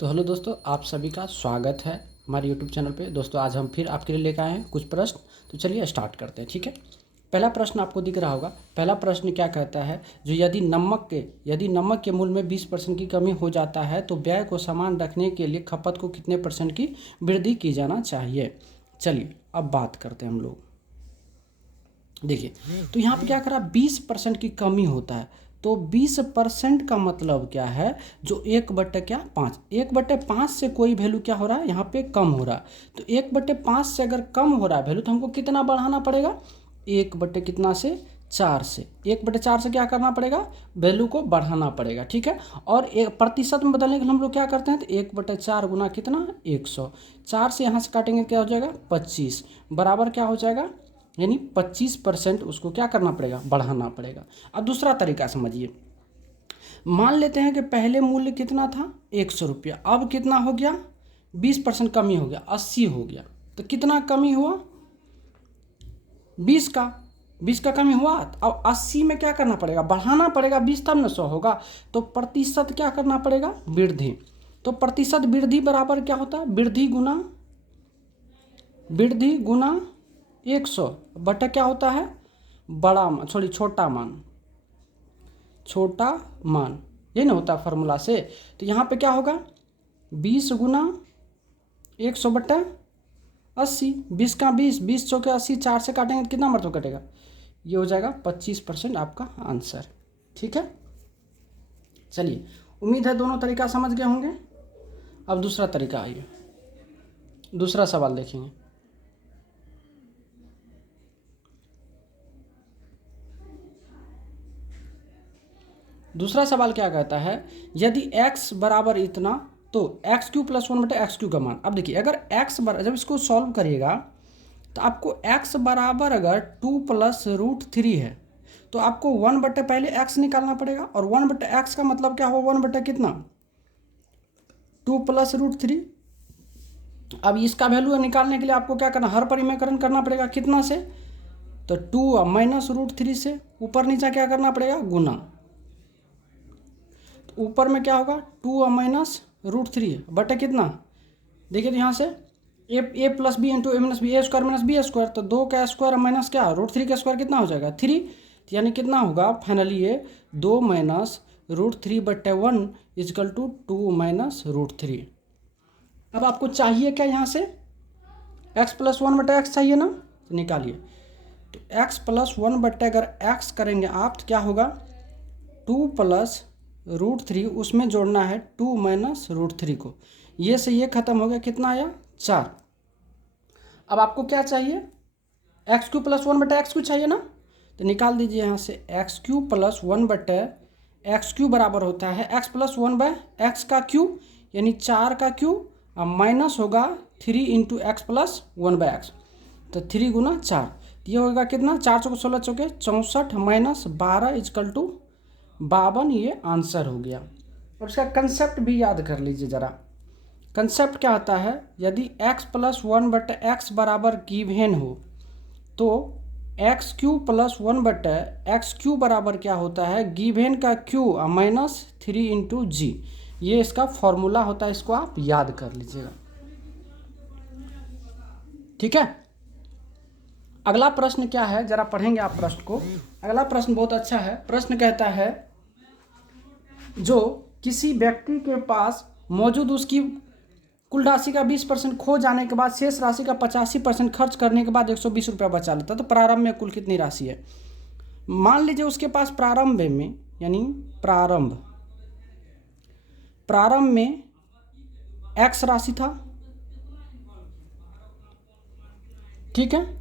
तो हेलो दोस्तों, आप सभी का स्वागत है हमारे यूट्यूब चैनल पे। दोस्तों आज हम फिर आपके लिए लेकर आए हैं कुछ प्रश्न। तो चलिए स्टार्ट करते हैं, ठीक है। पहला प्रश्न आपको दिख रहा होगा। पहला प्रश्न क्या कहता है, जो यदि नमक के मूल्य में 20% की कमी हो जाता है तो व्यय को समान रखने के लिए खपत को कितने % की वृद्धि की जाना चाहिए। चलिए अब बात करते हैं हम लोग। देखिए, तो यहाँ पे क्या करा, 20% की कमी होता है। तो 20% का मतलब क्या है, जो 1/5, 1/5 से कोई वैल्यू क्या हो रहा है, यहाँ पे कम हो रहा है। तो 1/5 से अगर कम हो रहा है वैल्यू, तो हमको कितना बढ़ाना पड़ेगा, 1/कितना से 4 से, 1/4 से क्या करना पड़ेगा, वैल्यू को बढ़ाना पड़ेगा, ठीक है। और एक प्रतिशत में बदलने के लिए हम लोग क्या करते हैं, तो 1/4 गुना कितना, 100, 4 से यहाँ से काटेंगे क्या हो जाएगा, 25, बराबर क्या हो जाएगा, यानी 25% उसको क्या करना पड़ेगा, बढ़ाना पड़ेगा। अब दूसरा तरीका समझिए। मान लेते हैं कि पहले मूल्य कितना था, 100 रुपया, अब कितना हो गया, 20% कमी हो गया, 80 हो गया। तो कितना कमी हुआ, 20 का कमी हुआ। अब 80 में क्या करना पड़ेगा, बढ़ाना पड़ेगा, 20 तब न 100 होगा। तो प्रतिशत क्या करना पड़ेगा, वृद्धि। तो प्रतिशत वृद्धि बराबर क्या होता है, वृद्धि गुना 100 बटा क्या होता है, छोटा मान, ये ना होता है फार्मूला से। तो यहाँ पे क्या होगा, 20 गुना 100 बटा 80, 20 का 20, 20 चौके 80, 4 से काटेंगे तो कितना मरतब कटेगा, ये हो जाएगा 25% आपका आंसर, ठीक है। चलिए, उम्मीद है दोनों तरीका समझ गए होंगे। अब दूसरा तरीका आइए, दूसरा सवाल देखेंगे। दूसरा सवाल क्या कहता है, यदि x बराबर इतना तो x³ + 1/x³ का मान। अब देखिए, अगर जब इसको सॉल्व करिएगा तो आपको x बराबर अगर 2 + √3 है तो आपको 1 पहले x निकालना पड़ेगा। और 1/x का मतलब क्या होगा, 1 कितना, 2 + √3। अब इसका वैल्यू निकालने के लिए आपको क्या करना, हर परिमेयकरण करना पड़ेगा, कितना से, तो 2 - √3 से, ऊपर नीचे क्या करना पड़ेगा, गुना। ऊपर में क्या होगा, 2 - √3 बटे कितना, देखिए तो यहाँ से a + b into a - b, a² - b², तो 2 का स्क्वायर माइनस क्या, √3 का स्क्वायर कितना हो जाएगा, 3। तो यानी कितना होगा फाइनली, ये 2 - √3/1 = 2 - √3। अब आपको चाहिए क्या, यहाँ से x + 1/x चाहिए ना, तो निकालिए। तो x + 1 अगर x करेंगे आप तो क्या होगा, 2 + √3, उसमें जोड़ना है 2 - √3 को, ये से ये खत्म हो गया, कितना आया, 4। अब आपको क्या चाहिए, x³ + 1/x³ चाहिए ना, तो निकाल दीजिए यहाँ से, x³ + 1/x³ बराबर होता है x + 1/x का क्यूब, यानी 4 का क्यूब, और माइनस होगा 3 × x + 1/x, तो 3 × 4, ये होगा कितना, 4 चौके 16 चौके 64 - 12 = 52, ये आंसर हो गया। और इसका कंसेप्ट भी याद कर लीजिए ज़रा। कंसेप्ट क्या आता है, यदि x + 1/x बराबर गिवन हो तो x³ + 1/x³ बराबर क्या होता है, गिवन का क्यू -3 × g, ये इसका फॉर्मूला होता है, इसको आप याद कर लीजिएगा, ठीक है। अगला प्रश्न क्या है, जरा पढ़ेंगे आप प्रश्न को। अगला प्रश्न बहुत अच्छा है। प्रश्न कहता है, जो किसी व्यक्ति के पास मौजूद उसकी कुल राशि का 20% खो जाने के बाद शेष राशि का 85% खर्च करने के बाद 120 रुपया बचा लेता है, तो प्रारंभ में कुल कितनी राशि है। मान लीजिए उसके पास प्रारंभ में, यानी प्रारंभ में x राशि था, ठीक है।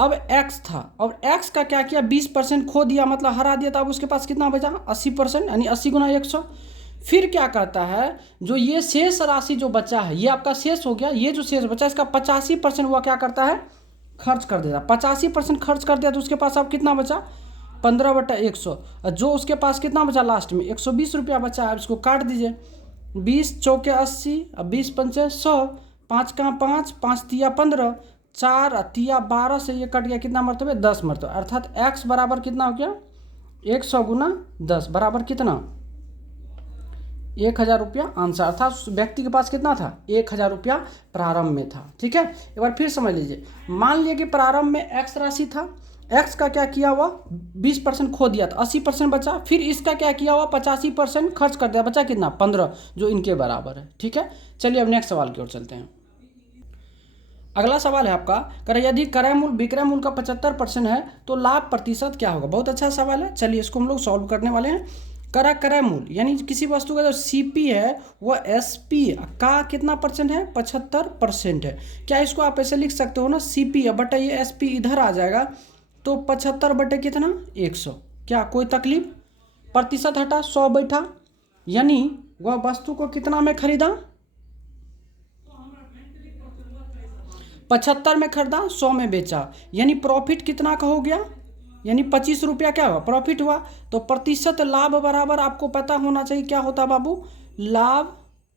अब x था, और x का क्या किया, 20% खो दिया, मतलब हरा दिया, तो अब उसके पास कितना बचा, 80%, यानी 80 × 100। फिर क्या करता है, जो ये शेष राशि जो बचा है, ये आपका शेष हो गया, ये जो शेष बचा इसका 85% हुआ, क्या करता है, खर्च कर देता। 85% खर्च कर दिया तो उसके पास अब कितना बचा, 15/100। जो उसके पास कितना बचा लास्ट में, 120 रुपया बचा है। इसको काट दीजिए, 20 चौके 80, 20 पंचे 100, 5 का 5, 5 तिया 15, 4 तिया 12 से ये कट गया, कितना मरतबे, 10 मरतबे। अर्थात x बराबर कितना हो गया, 100 × 10 बराबर कितना, 1000 रुपया आंसर, अर्थात उस व्यक्ति के पास कितना था, 1000 रुपया प्रारंभ में था। ठीक है, एक बार फिर समझ लीजिए। मान लिया कि प्रारंभ में x राशि था, x का क्या किया हुआ, 20% खो दिया था, 80% बचा। फिर इसका क्या किया हुआ, 85% खर्च कर दिया, बचा कितना, 15, जो इनके बराबर है। ठीक है, चलिए अब नेक्स्ट सवाल की ओर चलते हैं। अगला सवाल है आपका, कर यदि क्रय मूल्य विक्रय मूल्य का 75% है तो लाभ प्रतिशत क्या होगा। बहुत अच्छा सवाल है, चलिए इसको हम लोग सॉल्व करने वाले हैं। क्रय मूल्य यानी किसी वस्तु का जो सीपी है वह एसपी का कितना परसेंट है, 75% है। क्या इसको आप ऐसे लिख सकते हो ना, सीपी है बटा ये एसपी इधर आ जाएगा, तो 75 बटे कितना, 100। क्या कोई तकलीफ, प्रतिशत हटा 100 बैठा, यानी वह वस्तु को कितना में खरीदा, 75 में खरीदा, 100 में बेचा, यानी प्रॉफिट कितना का हो गया, यानी 25 रुपया क्या हुआ, प्रॉफिट हुआ। तो प्रतिशत लाभ बराबर आपको पता होना चाहिए क्या होता है बाबू, लाभ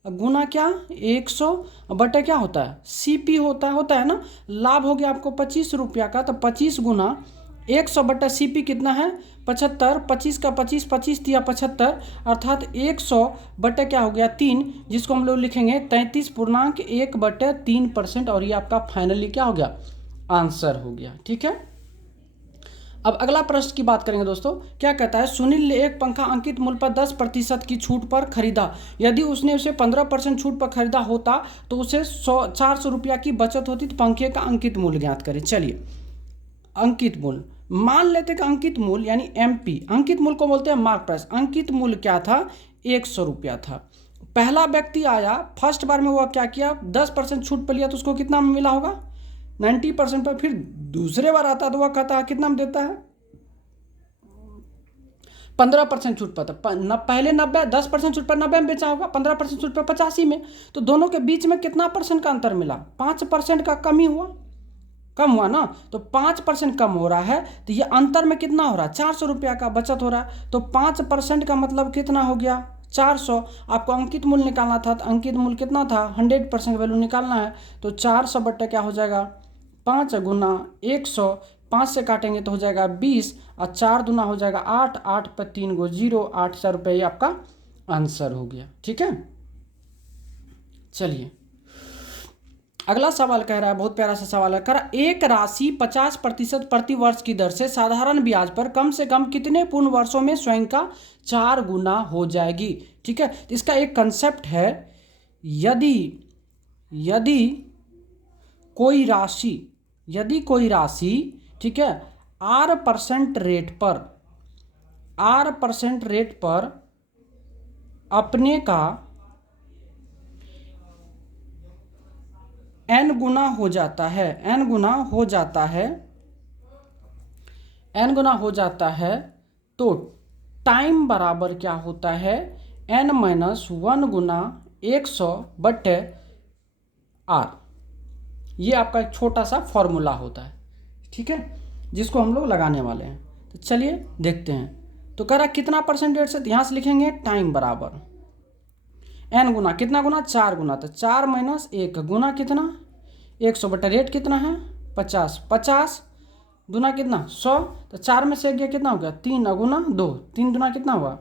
गुना क्या, 100 बटे क्या होता है, सीपी होता है ना। लाभ हो गया आपको 25 रुपया का, तो 25 गुना 100 बटा सीपी कितना है, 75, 25 का 25, 25 दिया 75, अर्थात 100 बटे क्या हो गया 3, जिसको हम लोग लिखेंगे 33.1/3%, और ये आपका फाइनली क्या हो गया, आंसर हो गया। ठीक है, अब अगला प्रश्न की बात करेंगे दोस्तों। क्या कहता है, सुनील ने एक पंखा अंकित मूल्य पर 10% की छूट पर खरीदा। यदि उसने उसे 15% छूट पर खरीदा होता तो उसे 400 रुपया की बचत होती, तो पंखे का अंकित मूल्य ज्ञात करें। चलिए, अंकित मूल्य मान लेते कि अंकित मूल्य यानी एमपी, अंकित मूल्य को बोलते हैं मार्क प्राइस। अंकित मूल्य क्या था, 100 रुपया था। पहला व्यक्ति आया, फर्स्ट बार में वह क्या किया, 10% छूट पर लिया, तो उसको कितना में मिला होगा, 90% पर। फिर दूसरे बार आता तो वह कहता है कितना में देता है, 15% छूट पर था। पहले 90, 10% छूट पर 90 में बेचा होगा, 15% छूट पर 85 में। तो दोनों के बीच में कितना परसेंट का अंतर मिला, 5% का कमी हुआ, कम हुआ ना। तो 5% कम हो रहा है, तो ये अंतर में कितना हो रहा है, 400 रुपया का बचत हो रहा है। तो 5% का मतलब कितना हो गया, 400। आपको अंकित मूल्य निकालना था, तो अंकित मूल्य कितना था, 100% वैल्यू निकालना है। तो 400 बट्टे क्या हो जाएगा, 5 गुना 100, 5 से काटेंगे तो हो जाएगा 20, और 4 दूना हो जाएगा 8, 8 पर 3 गो 0, 8,000 रुपये आपका आंसर हो गया। ठीक है, चलिए अगला सवाल कह रहा है, बहुत प्यारा सा सवाल है, कह रहा एक राशि 50% प्रति वर्ष की दर से साधारण ब्याज पर कम से कम कितने पूर्ण वर्षों में स्वयं का 4 गुना हो जाएगी। ठीक है, इसका एक कंसेप्ट है, यदि कोई राशि ठीक है R% रेट पर अपने का n गुना हो जाता है, तो टाइम बराबर क्या होता है, n-1 गुना 100 बटे R। ये आपका एक छोटा सा फॉर्मूला होता है। ठीक है, जिसको हम लोग लगाने वाले हैं। तो चलिए देखते हैं। तो कह रहा कितना परसेंटेज से, यहाँ से लिखेंगे टाइम बराबर n गुना कितना गुना, 4 गुना, तो 4 - 1 गुना कितना, 100 बटा रेट कितना है 50, 50 दूना कितना 100, तो 4 में से 1 गया कितना हो गया 3 गुना 2, 3 दूना कितना हुआ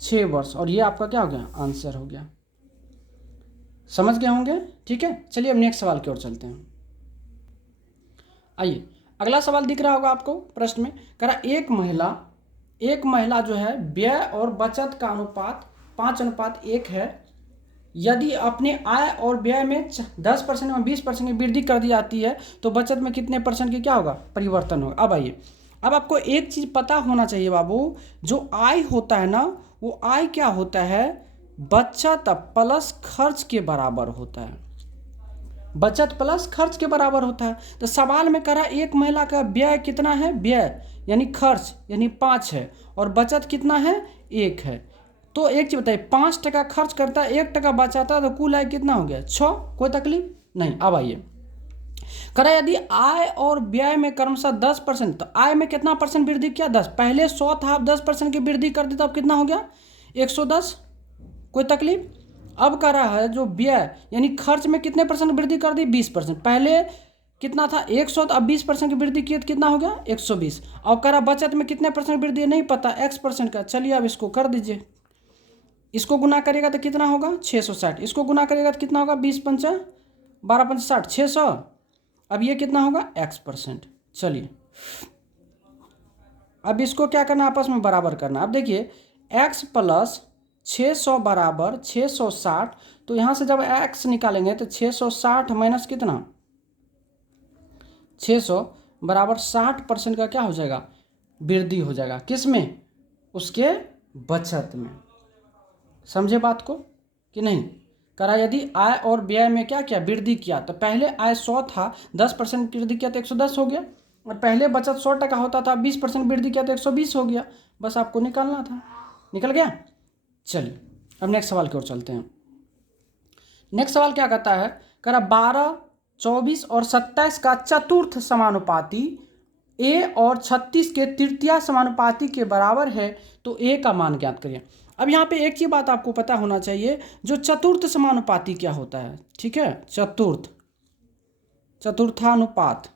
6 वर्ष, और ये आपका क्या हो गया, आंसर हो गया। समझ गए होंगे। ठीक है, चलिए अब नेक्स्ट सवाल की ओर चलते हैं। आइए, अगला सवाल दिख रहा होगा आपको प्रश्न में, कह रहा एक महिला जो है व्यय और बचत का अनुपात 5:1 है। यदि अपने आय और व्यय में 10% में 20% की वृद्धि कर दी जाती है तो बचत में कितने परसेंट की क्या होगा, परिवर्तन होगा। अब आइए, अब आपको एक चीज़ पता होना चाहिए बाबू, जो आय होता है ना, वो आय क्या होता है, बचत प्लस खर्च के बराबर होता है। बचत प्लस खर्च के बराबर होता है। तो सवाल में कह रहा है एक महिला का व्यय कितना है, व्यय यानी खर्च यानी 5 है, और बचत कितना है 1 है। तो एक चीज़ बताइए, 5% खर्च करता है, 1% बचाता है, तो कुल आय कितना हो गया 6। कोई तकलीफ नहीं। अब आइए, कह रहा है यदि आय और व्यय में क्रमशः 10%, तो आय में कितना परसेंट वृद्धि किया 10, पहले 100 था, अब 10% की वृद्धि कर दी, तो अब कितना हो गया 110। कोई तकलीफ। अब कह रहा है जो व्यय यानी खर्च में कितने परसेंट वृद्धि कर दी, 20%, पहले कितना था 100, तो अब 20% की वृद्धि की तो कितना हो गया 120। और कह रहा बचत में कितने परसेंट वृद्धि नहीं पता, X% का। चलिए अब इसको कर दीजिए, इसको गुना करेगा तो कितना होगा 660, इसको गुना करेगा तो कितना होगा 20 पंचा 12 पंचा 60, 600। अब ये कितना होगा x%। चलिए अब इसको क्या करना, आपस में बराबर करना। अब देखिए x प्लस 600 बराबर 660, तो यहाँ से जब x निकालेंगे तो 660 माइनस कितना 600 बराबर 60% का क्या हो जाएगा, वृद्धि हो जाएगा। किस में, उसके बचत में। समझे बात को कि नहीं। करा यदि आय और व्यय में क्या किया, वृद्धि किया, तो पहले आय 100 था, 10% वृद्धि किया तो 110 हो गया, और पहले बचत 100% होता था, 20% वृद्धि किया तो 120 हो गया। बस आपको निकालना था, निकल गया। चलिए अब नेक्स्ट सवाल की ओर चलते हैं। नेक्स्ट सवाल क्या कहता है, करा 12, 24 और 27 का चतुर्थ समानुपाती a और 36 के तृतीय समानुपाती के बराबर है, तो a का मान ज्ञात करिए। अब यहाँ पे एक ही बात आपको पता होना चाहिए, जो चतुर्थ समानुपाती क्या होता है, ठीक है। चतुर्थानुपात,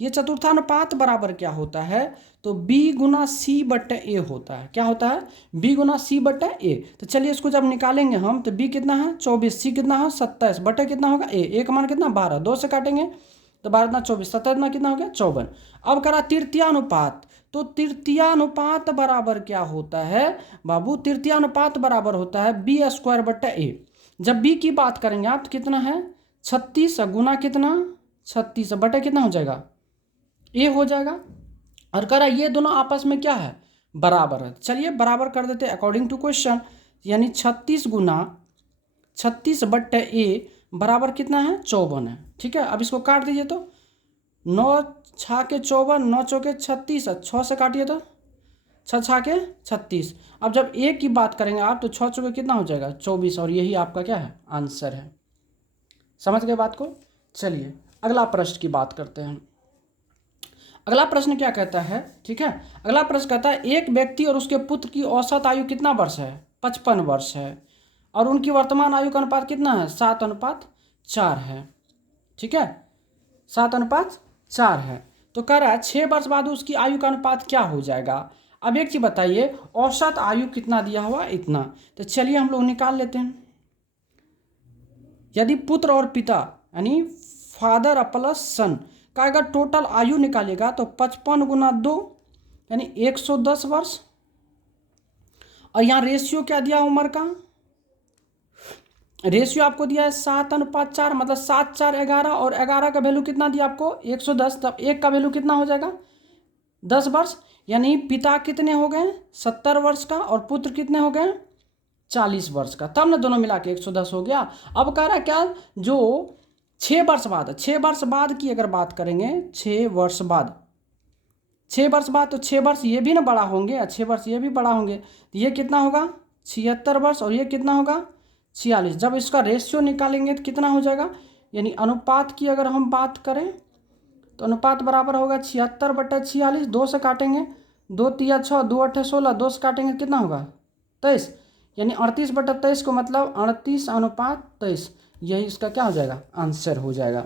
ये चतुर्थानुपात बराबर क्या होता है, तो b गुना c बट्टे a होता है। क्या होता है, b गुना c बट्टे a। तो चलिए इसको जब निकालेंगे हम, तो b कितना है 24, c कितना है 27, बट्टे कितना होगा a का मान कितना 12, 2 से काटेंगे तो 12 ना 24, 27 ना कितना हो गया 54। अब करा तृतीयानुपात, तो तृतीयानुपात बराबर क्या होता है बाबू, तृतीयानुपात बराबर होता है b² बट्टा a। जब b की बात करेंगे आप तो कितना है 36 गुना कितना 36 बटे कितना हो जाएगा a हो जाएगा। और करा ये दोनों आपस में क्या है, बराबर है। चलिए बराबर कर देते हैं अकॉर्डिंग टू क्वेश्चन, यानी 36 गुना 36 बट्टे a बराबर कितना है 54 है, ठीक है। अब इसको काट दीजिए तो 9 छा के 54, 9 चौके 36, 6 से काटिए तो 6 छा के 36। अब जब a की बात करेंगे आप तो 6 चौके कितना हो जाएगा 24, और यही आपका क्या है आंसर है। समझ गए बात को। चलिए अगला प्रश्न की बात करते हैं। अगला प्रश्न क्या कहता है, ठीक है। अगला प्रश्न कहता है एक व्यक्ति और उसके पुत्र की औसत आयु कितना वर्ष है, 55 वर्ष है, और उनकी वर्तमान आयु का अनुपात कितना है 7:4 है, ठीक है 7:4 है। तो कह रहा है 6 वर्ष बाद उसकी आयु का अनुपात क्या हो जाएगा। अब एक चीज बताइए, औसत आयु कितना दिया हुआ इतना, तो चलिए हम लोग निकाल लेते हैं। यदि पुत्र और पिता यानी फादर प्लस सन का अगर टोटल आयु निकालेगा तो 55 गुना 2 यानी 110 वर्ष, और यहाँ रेशियो क्या दिया उम्र का, रेशियो आपको दिया है 7:4, मतलब 7 4 11, और 11 का वैल्यू कितना दिया आपको 110, तब 1 का वैल्यू कितना हो जाएगा 10 वर्ष। यानी पिता कितने हो गए 70 वर्ष का, और पुत्र कितने हो गए 40 वर्ष का, तब ना दोनों मिला के 110 हो गया। अब कह रहा है क्या, जो 6 वर्ष बाद, 6 वर्ष बाद की अगर बात करेंगे, 6 वर्ष बाद, 6 वर्ष बाद, तो 6 वर्ष ये भी ना बड़ा होंगे और 6 वर्ष ये भी बड़ा होंगे, तो ये कितना होगा 76 वर्ष, और ये कितना होगा 46। जब इसका रेशियो निकालेंगे तो कितना हो जाएगा, यानी अनुपात की अगर हम बात करें तो अनुपात बराबर होगा 76/46, 2 से काटेंगे 2 तिया 6, 2 8 16, 2 से काटेंगे कितना होगा 23, यानी 38/23 को मतलब 38:23, यही इसका क्या हो जाएगा आंसर हो जाएगा।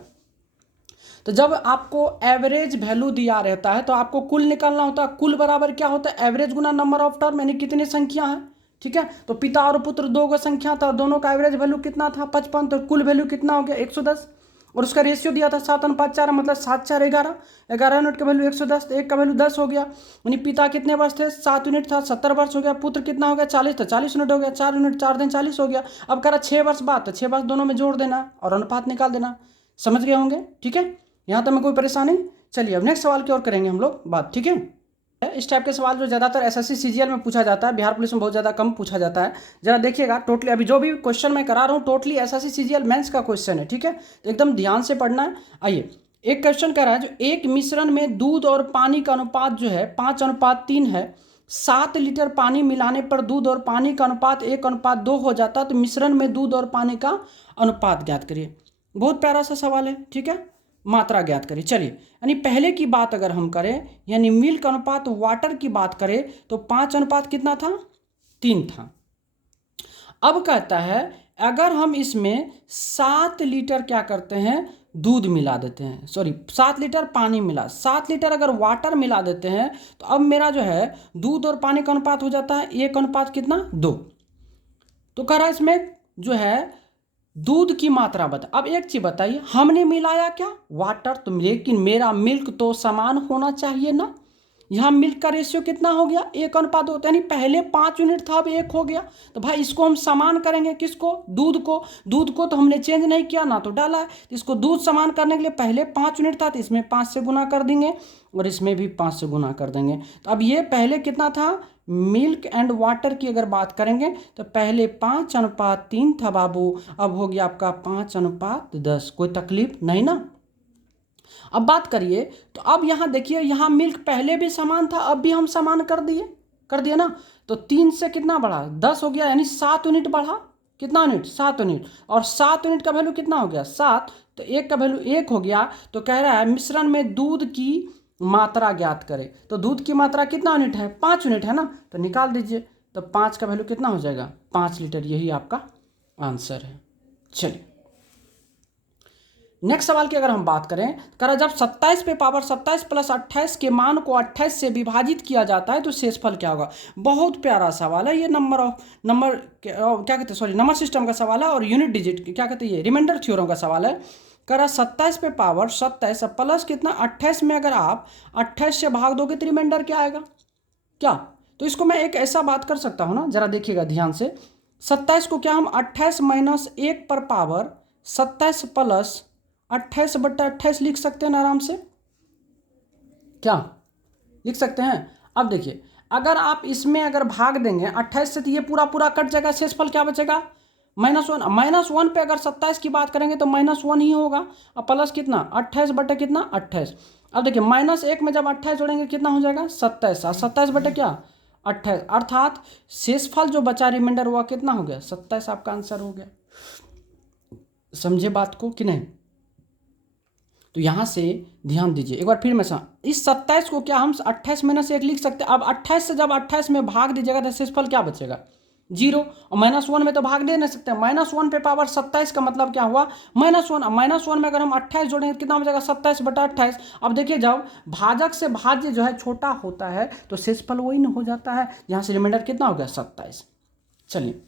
तो जब आपको एवरेज वैल्यू दिया रहता है तो आपको कुल निकालना होता है। कुल बराबर क्या होता है, average Guna number of term, यानी कितनी संख्या है, ठीक है। तो पिता और पुत्र 2 का संख्या था, दोनों का एवरेज वैल्यू कितना था 55, तो कुल वैल्यू कितना हो गया 110, और उसका रेशियो दिया था 7:4, मतलब 7 4 11, 11 यूनिट का वैल्यू 110, तो 1 का वैल्यू 10 हो गया। यानी पिता कितने वर्ष थे 7 यूनिट था, 70 वर्ष हो गया। पुत्र कितना हो गया 40 था, 40 यूनिट हो गया, 4 यूनिट 4 दिन 40 हो गया। अब कह रहा 6 वर्ष बाद, तो 6 वर्ष दोनों में जोड़ देना और अनुपात निकाल देना। समझ गए होंगे, ठीक है, यहाँ तक में कोई परेशानी। चलिए अब नेक्स्ट सवाल की ओर करेंगे हम लोग बात, ठीक है। इस टाइप के सवाल जो ज़्यादातर एसएससी सीजीएल में पूछा जाता है, बिहार पुलिस में बहुत ज़्यादा कम पूछा जाता है। जरा देखिएगा, टोटली अभी जो भी क्वेश्चन मैं करा रहा हूँ टोटली एसएससी सीजीएल मेंस का क्वेश्चन है, ठीक है, तो एकदम ध्यान से पढ़ना है। आइए एक क्वेश्चन कह रहा है, जो एक मिश्रण में दूध और पानी का अनुपात जो है 5:3 है, 7 लीटर पानी मिलाने पर दूध और पानी का अनुपात 1:2 हो जाता है, तो मिश्रण में दूध और पानी का अनुपात ज्ञात करिए। बहुत प्यारा सा सवाल है, ठीक है, मात्रा ज्ञात करें। चलिए यानी पहले की बात अगर हम करें, यानी मिल्क अनुपात वाटर की बात करें तो 5 कितना था 3 था। अब कहता है अगर हम इसमें 7 लीटर क्या करते हैं दूध मिला देते हैं, सॉरी 7 लीटर पानी मिला, 7 लीटर अगर वाटर मिला देते हैं, तो अब मेरा जो है दूध और पानी का अनुपात हो जाता है 1 अनुपात कितना 2। तो कह रहा है इसमें जो है दूध की मात्रा बता। अब एक चीज बताइए, हमने मिलाया क्या, वाटर, तो लेकिन मेरा मिल्क तो समान होना चाहिए ना। यहाँ मिल्क का रेशियो कितना हो गया, 1:2, यानी पहले 5 यूनिट था अब 1 हो गया। तो भाई इसको हम समान करेंगे, किसको, दूध को। दूध को तो हमने चेंज नहीं किया ना, तो डाला है। तो इसको दूध समान करने के लिए पहले 5 यूनिट था, तो इसमें 5 से गुना कर देंगे और इसमें भी 5 से गुना कर देंगे। तो अब ये पहले कितना था, मिल्क एंड वाटर की अगर बात करेंगे तो पहले 5:3 था बाबू, अब हो गया आपका 5:10। कोई तकलीफ नहीं ना। अब बात करिए, तो अब यहाँ देखिए, यहाँ मिल्क पहले भी समान था, अब भी हम समान कर दिए ना। तो 3 से कितना बढ़ा, 10 हो गया, यानी 7 यूनिट बढ़ा। कितना यूनिट, 7 यूनिट। और 7 यूनिट का वैल्यू कितना हो गया, 7। तो 1 का वैल्यू 1 हो गया। तो कह रहा है मिश्रण में दूध की मात्रा ज्ञात करें। तो दूध की मात्रा कितना यूनिट है, 5 यूनिट है ना, तो निकाल दीजिए। तो 5 का वैल्यू कितना हो जाएगा, 5 लीटर। यही आपका आंसर है। चलिए नेक्स्ट सवाल की अगर हम बात करें, करा जब 27 पे पावर 27 प्लस 28 के मान को 28 से विभाजित किया जाता है तो शेषफल क्या होगा। बहुत प्यारा सवाल है ये, नंबर क्या कहते हैं, सॉरी, नंबर सिस्टम का सवाल है और यूनिट डिजिट क्या कहते हैं, ये रिमाइंडर थ्योरम का सवाल है। करा 27 पे पावर 27 प्लस कितना 28 में अगर आप 28 से भाग दोगे तो रिमाइंडर क्या आएगा, क्या। तो इसको मैं एक ऐसा बात कर सकता हूँ ना, जरा देखिएगा ध्यान से। 27 को क्या हम 28 माइनस 1 पर पावर 27 प्लस 28/28 लिख सकते हैं ना आराम से, क्या लिख सकते हैं। अब देखिए, अगर आप इसमें अगर भाग देंगे 28 से तो ये पूरा पूरा कट जाएगा, शेषफल क्या बचेगा, -1। -1 पे अगर 27 की बात करेंगे तो -1 ही होगा। अब प्लस कितना 28 बटे कितना 28। अब देखिए -1 में जब 28 जोड़ेंगे कितना हो जाएगा 27, 27 बटे क्या 28, अर्थात शेषफल जो बचा रिमाइंडर हुआ कितना हो गया 27। आपका आंसर हो गया। समझे बात को कि नहीं। तो यहाँ से ध्यान दीजिए एक बार फिर मैं इस 27 को क्या हम 28 माइनस 1 लिख सकते हैं। अब 28 से जब 28 में भाग दीजिएगा तो शेषफल क्या बचेगा 0। और -1 में तो भाग दे नहीं सकते, -1 पे पावर 27 का मतलब क्या हुआ -1। -1 में अगर हम 28 जोड़ेंगे कितना बचेगा 27/28। अब देखिए जब भाजक से भाज्य जो है छोटा होता है तो शेषफल वही हो जाता है। यहाँ से रिमाइंडर कितना हो गया 27। चलिए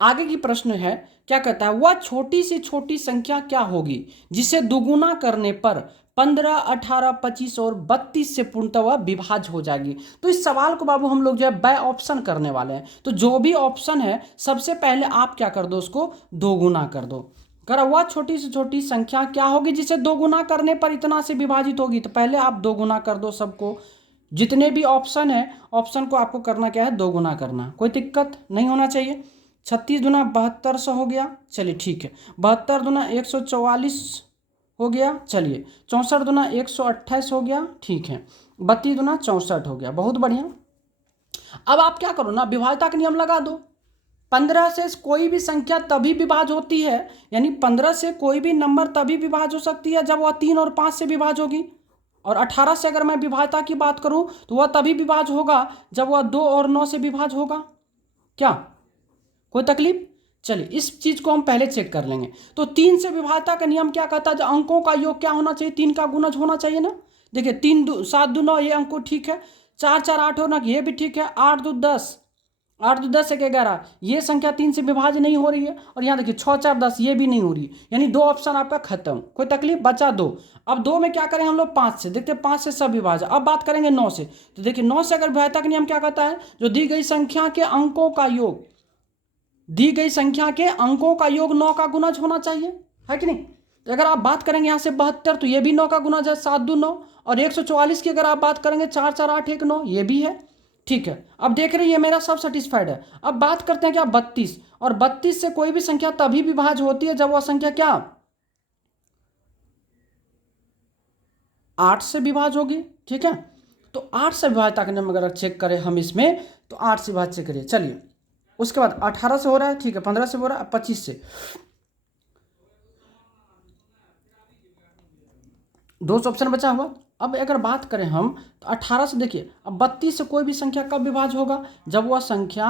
आगे की प्रश्न है, क्या कहता है, वह छोटी से छोटी संख्या क्या होगी जिसे दुगुना करने पर 15, 18, 25 और 32 से पूर्णतः वह विभाज्य हो जाएगी। तो इस सवाल को बाबू हम लोग जो है बाय ऑप्शन करने वाले हैं। तो जो भी ऑप्शन है सबसे पहले आप क्या कर दो, उसको दोगुना कर दो। कर वह छोटी से छोटी संख्या क्या होगी जिसे दोगुना करने पर इतना से विभाजित होगी। तो पहले आप दोगुना कर दो सबको, जितने भी ऑप्शन है ऑप्शन को आपको करना क्या है, दोगुना करना। कोई दिक्कत नहीं होना चाहिए। 36 दूना 7200 हो गया, चलिए ठीक है। 72 दूना 144 हो गया, चलिए। 64 दूना 128 हो गया, ठीक है। 32 दूना 64 हो गया, बहुत बढ़िया। अब आप क्या करो ना, विभाज्यता का नियम लगा दो। 15 से कोई भी संख्या तभी विभाज्य होती है, यानी 15 से कोई भी नंबर तभी विभाज्य हो सकती है जब वह 3 और 5 से विभाज्य होगी। और 18 से अगर मैं विभाज्यता की बात करूं तो वह तभी विभाज्य होगा जब वह 2 और 9 से विभाज्य होगा। क्या कोई तकलीफ। चलिए इस चीज को हम पहले चेक कर लेंगे। तो 3 से विभाज्यता का नियम क्या कहता है, जो अंकों का योग क्या होना चाहिए, 3 का गुणज होना चाहिए ना। देखिए 3 2 7 2 9 ये अंक ठीक है। 4 4 8 होना ये भी ठीक है। 8 2 10, 8 2 10 1 11 ये संख्या 3 से विभाज्य नहीं हो रही है। और यहाँ देखिए 6 4 10 ये भी नहीं हो रही है, यानी 2 ऑप्शन आपका खत्म। कोई तकलीफ, बचा 2। अब 2 में क्या करें हम लोग 5 से, देखते हैं 5 से सब विभाज्य। अब बात करेंगे 9 से। तो देखिए 9 से अगर विभाज्यता का नियम क्या कहता है, जो दी गई संख्या के अंकों का योग, दी गई संख्या के अंकों का योग 9 का गुणज होना चाहिए, है कि नहीं। तो अगर आप बात करेंगे यहाँ से 72 तो ये भी 9 का गुणज है, 7 2 9। और 144 की अगर आप बात करेंगे 4 4 8 1 9 ये भी है, ठीक है। अब देख रहे हैं ये मेरा सब सेटिस्फाइड है। अब बात करते हैं क्या 32। और 32 से कोई भी संख्या तभी विभाज्य होती है जब वह संख्या क्या 8 से विभाज्य होगी, ठीक है। तो 8 से विभाज्यता का नियम अगर चेक करें हम इसमें, तो 8 से विभाज्य करिए। चलिए उसके बाद 18 से हो रहा है, ठीक है। 15 से हो रहा है, 25 से, 2 ऑप्शन बचा हुआ। अब अगर बात करें हम तो 18 से देखिए, अब 32 से कोई भी संख्या कब विभाज्य होगा, जब वह संख्या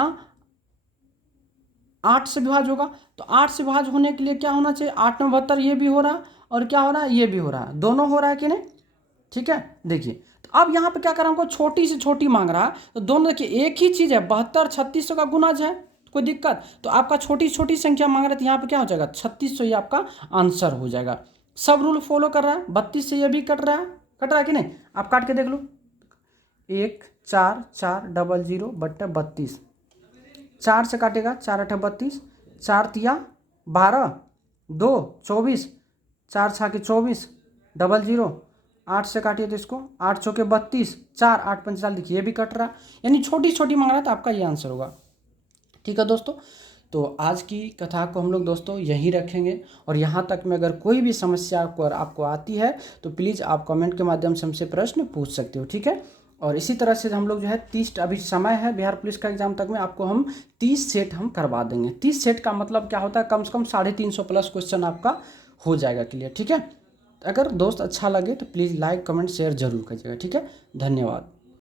8 से विभाज्य होगा। तो 8 से विभाज्य होने के लिए क्या होना चाहिए, 8 में 72 ये भी हो रहा है और क्या हो रहा है ये भी हो रहा है, दोनों हो रहा है कि नहीं, ठीक है। देखिए तो अब यहाँ पे क्या कर रहा हमको छोटी से छोटी मांग रहा है। तो दोनों देखिए एक ही चीज़ है, 72 3600 का गुणज है, कोई दिक्कत? तो आपका छोटी छोटी संख्या मांग रहे थे, यहाँ पे क्या हो जाएगा 3600, ये आपका आंसर हो जाएगा। सब रूल फॉलो कर रहा है, 32 से ये भी कट रहा है कि नहीं? आप काट के देख लो, 14400 बट्टा 32, 4 से काटेगा, 4 8 32, 4 तिया 12, 2 24, 4 6 के 24, 00, 8 से काटिए तो इसको 8 चौके 32, 4 8 45, देखिए ये भी कट रहा, यानी छोटी छोटी मांग रहा है, तो आपका ये आंसर होगा। ठीक है दोस्तों, तो आज की कथा को हम लोग दोस्तों यहीं रखेंगे, और यहाँ तक में अगर कोई भी समस्या आपको आती है तो प्लीज़ आप कमेंट के माध्यम से हमसे प्रश्न पूछ सकते हो। ठीक है, और इसी तरह से हम लोग जो है 30, अभी समय है बिहार पुलिस का एग्जाम तक में, आपको हम 30 सेट हम करवा देंगे। 30 सेट का मतलब क्या होता है, कम से कम 350 प्लस क्वेश्चन आपका हो जाएगा क्लियर। ठीक है, अगर दोस्त अच्छा लगे तो प्लीज़ लाइक कमेंट शेयर जरूर कीजिएगा। ठीक है, धन्यवाद।